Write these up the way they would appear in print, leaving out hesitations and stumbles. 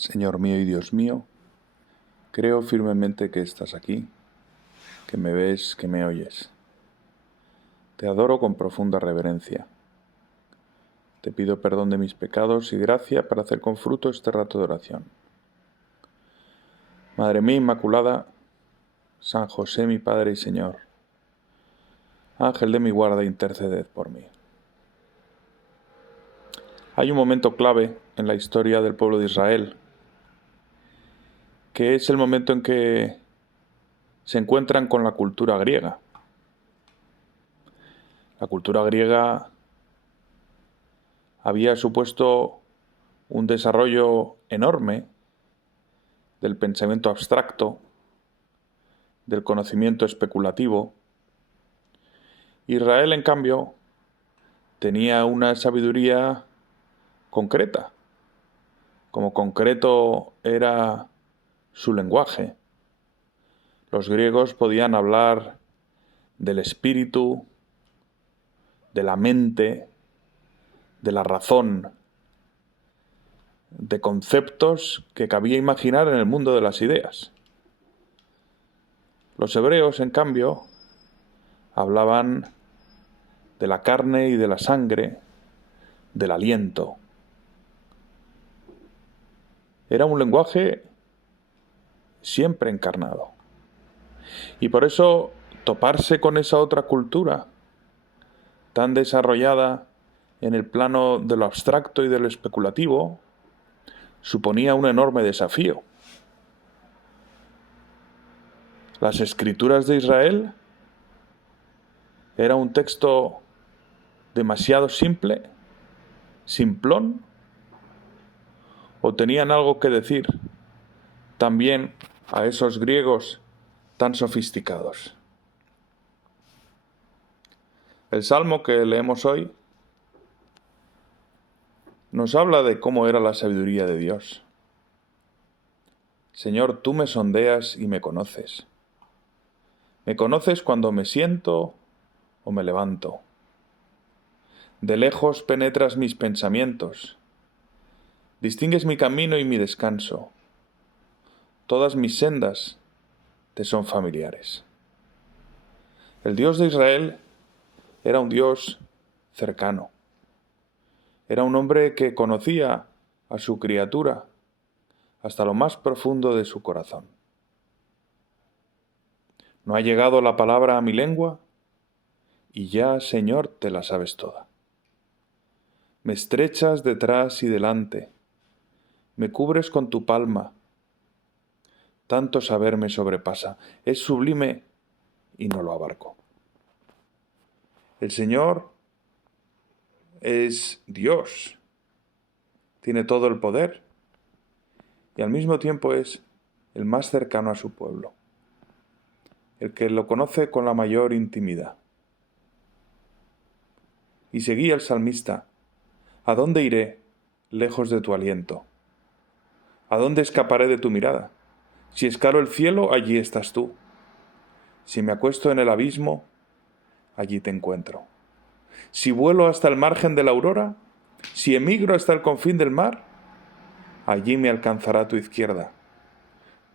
Señor mío y Dios mío, creo firmemente que estás aquí, que me ves, que me oyes. Te adoro con profunda reverencia. Te pido perdón de mis pecados y gracia para hacer con fruto este rato de oración. Madre mía Inmaculada, San José mi Padre y Señor, Ángel de mi guarda, interceded por mí. Hay un momento clave en la historia del pueblo de Israel, que es el momento en que se encuentran con la cultura griega. La cultura griega había supuesto un desarrollo enorme del pensamiento abstracto, del conocimiento especulativo. Israel, en cambio, tenía una sabiduría concreta. Como concreto era su lenguaje. Los griegos podían hablar del espíritu, de la mente, de la razón, de conceptos que cabía imaginar en el mundo de las ideas. Los hebreos, en cambio, hablaban de la carne y de la sangre, del aliento. Era un lenguaje siempre encarnado. Y por eso toparse con esa otra cultura tan desarrollada en el plano de lo abstracto y de lo especulativo suponía un enorme desafío. Las escrituras de Israel era un texto demasiado simple, simplón, o tenían algo que decir también a esos griegos tan sofisticados. El salmo que leemos hoy nos habla de cómo era la sabiduría de Dios. Señor, tú me sondeas y me conoces. Me conoces cuando me siento o me levanto. De lejos penetras mis pensamientos. Distingues mi camino y mi descanso. Todas mis sendas te son familiares. El Dios de Israel era un Dios cercano. Era un hombre que conocía a su criatura hasta lo más profundo de su corazón. No ha llegado la palabra a mi lengua y ya, Señor, te la sabes toda. Me estrechas detrás y delante, me cubres con tu palma. Tanto saber me sobrepasa, es sublime y no lo abarco. El Señor es Dios, tiene todo el poder y al mismo tiempo es el más cercano a su pueblo, el que lo conoce con la mayor intimidad. Y seguía el salmista: ¿a dónde iré lejos de tu aliento? ¿A dónde escaparé de tu mirada? Si escalo el cielo, allí estás tú. Si me acuesto en el abismo, allí te encuentro. Si vuelo hasta el margen de la aurora, si emigro hasta el confín del mar, allí me alcanzará tu izquierda,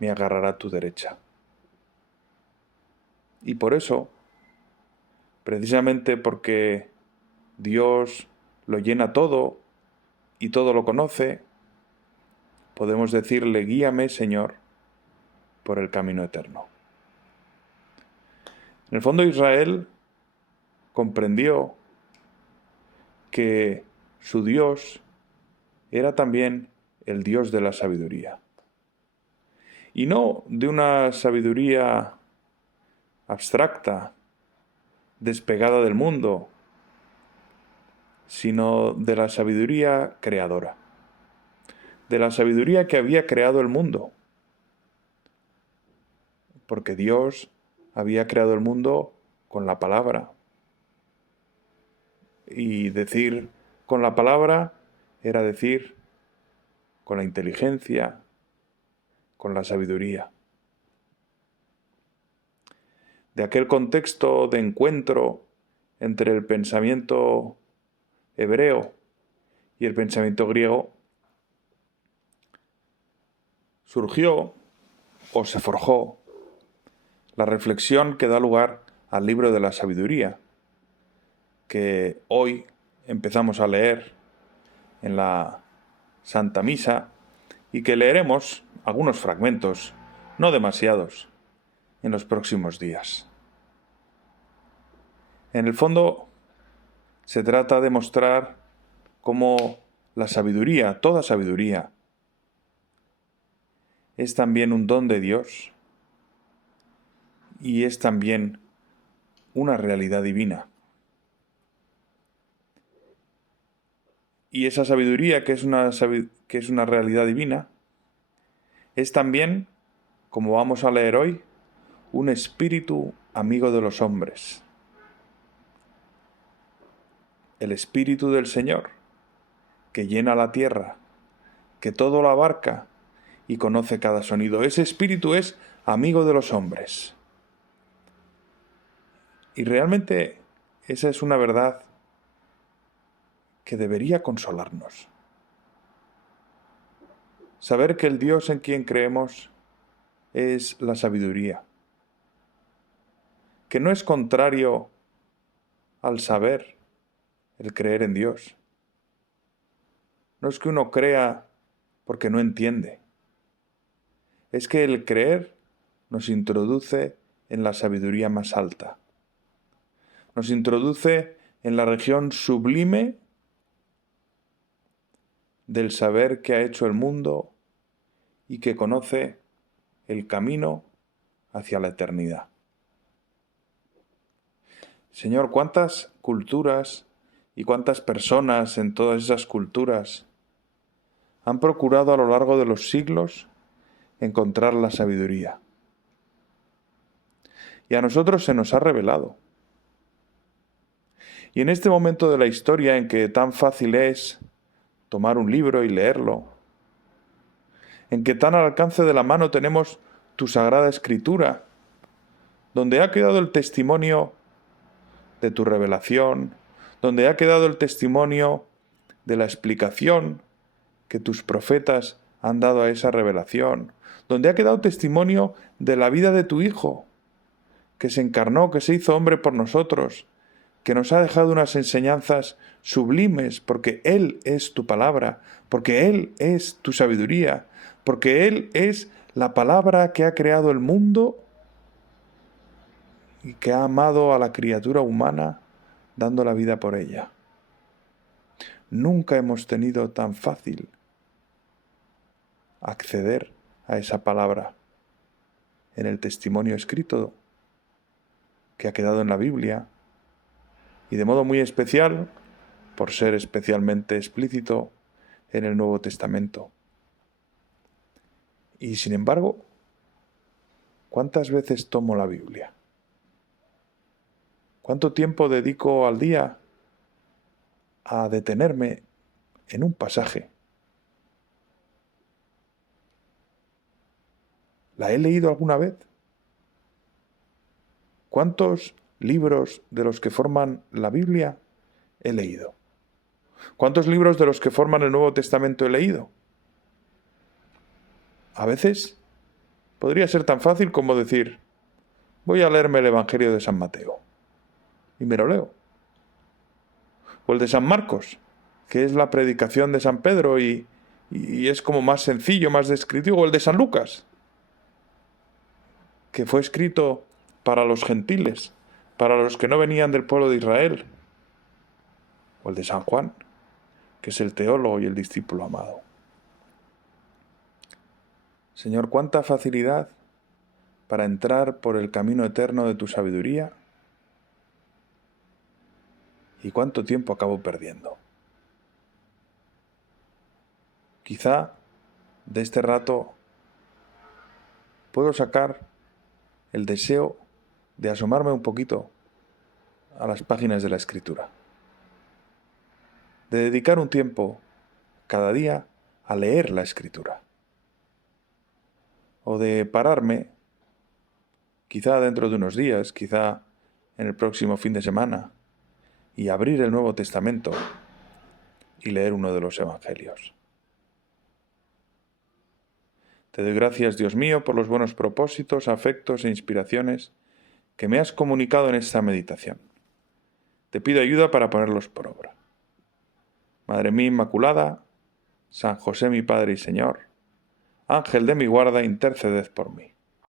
me agarrará tu derecha. Y por eso, precisamente porque Dios lo llena todo y todo lo conoce, podemos decirle: guíame, Señor, por el camino eterno. En el fondo, Israel comprendió que su Dios era también el Dios de la sabiduría. Y no de una sabiduría abstracta, despegada del mundo, sino de la sabiduría creadora, de la sabiduría que había creado el mundo. Porque Dios había creado el mundo con la palabra. Y decir con la palabra era decir con la inteligencia, con la sabiduría. De aquel contexto de encuentro entre el pensamiento hebreo y el pensamiento griego, surgió o se forjó la reflexión que da lugar al libro de la sabiduría, que hoy empezamos a leer en la Santa Misa y que leeremos algunos fragmentos, no demasiados, en los próximos días. En el fondo, se trata de mostrar cómo la sabiduría, toda sabiduría, es también un don de Dios y es también una realidad divina. Y esa sabiduría, que es una realidad divina, es también, como vamos a leer hoy, un espíritu amigo de los hombres. El espíritu del Señor, que llena la tierra, que todo lo abarca y conoce cada sonido. Ese espíritu es amigo de los hombres. Y realmente esa es una verdad que debería consolarnos. Saber que el Dios en quien creemos es la sabiduría, que no es contrario al saber, el creer en Dios. No es que uno crea porque no entiende. Es que el creer nos introduce en la sabiduría más alta. Nos introduce en la región sublime del saber que ha hecho el mundo y que conoce el camino hacia la eternidad. Señor, ¿cuántas culturas y cuántas personas en todas esas culturas han procurado a lo largo de los siglos encontrar la sabiduría? Y a nosotros se nos ha revelado. Y en este momento de la historia en que tan fácil es tomar un libro y leerlo, en que tan al alcance de la mano tenemos tu Sagrada Escritura, donde ha quedado el testimonio de tu revelación, donde ha quedado el testimonio de la explicación que tus profetas han dado a esa revelación, donde ha quedado testimonio de la vida de tu Hijo, que se encarnó, que se hizo hombre por nosotros, que nos ha dejado unas enseñanzas sublimes, porque Él es tu palabra, porque Él es tu sabiduría, porque Él es la palabra que ha creado el mundo y que ha amado a la criatura humana dando la vida por ella. Nunca hemos tenido tan fácil acceder a esa palabra en el testimonio escrito que ha quedado en la Biblia, y de modo muy especial, por ser especialmente explícito, en el Nuevo Testamento. Y sin embargo, ¿cuántas veces tomo la Biblia? ¿Cuánto tiempo dedico al día a detenerme en un pasaje? ¿La he leído alguna vez? ¿Cuántos libros de los que forman la Biblia he leído? ¿Cuántos libros de los que forman el Nuevo Testamento he leído? A veces podría ser tan fácil como decir, voy a leerme el Evangelio de San Mateo, y me lo leo. O el de San Marcos, que es la predicación de San Pedro y es como más sencillo, más descriptivo. O el de San Lucas, que fue escrito para los gentiles, para los que no venían del pueblo de Israel. O el de San Juan, que es el teólogo y el discípulo amado. Señor, cuánta facilidad para entrar por el camino eterno de tu sabiduría, y cuánto tiempo acabo perdiendo. Quizá de este rato puedo sacar el deseo de asomarme un poquito a las páginas de la Escritura, de dedicar un tiempo cada día a leer la Escritura, o de pararme, quizá dentro de unos días, quizá en el próximo fin de semana, y abrir el Nuevo Testamento y leer uno de los Evangelios. Te doy gracias, Dios mío, por los buenos propósitos, afectos e inspiraciones que me has comunicado en esta meditación. Te pido ayuda para ponerlos por obra. Madre mía Inmaculada, San José mi Padre y Señor, Ángel de mi guarda, interceded por mí.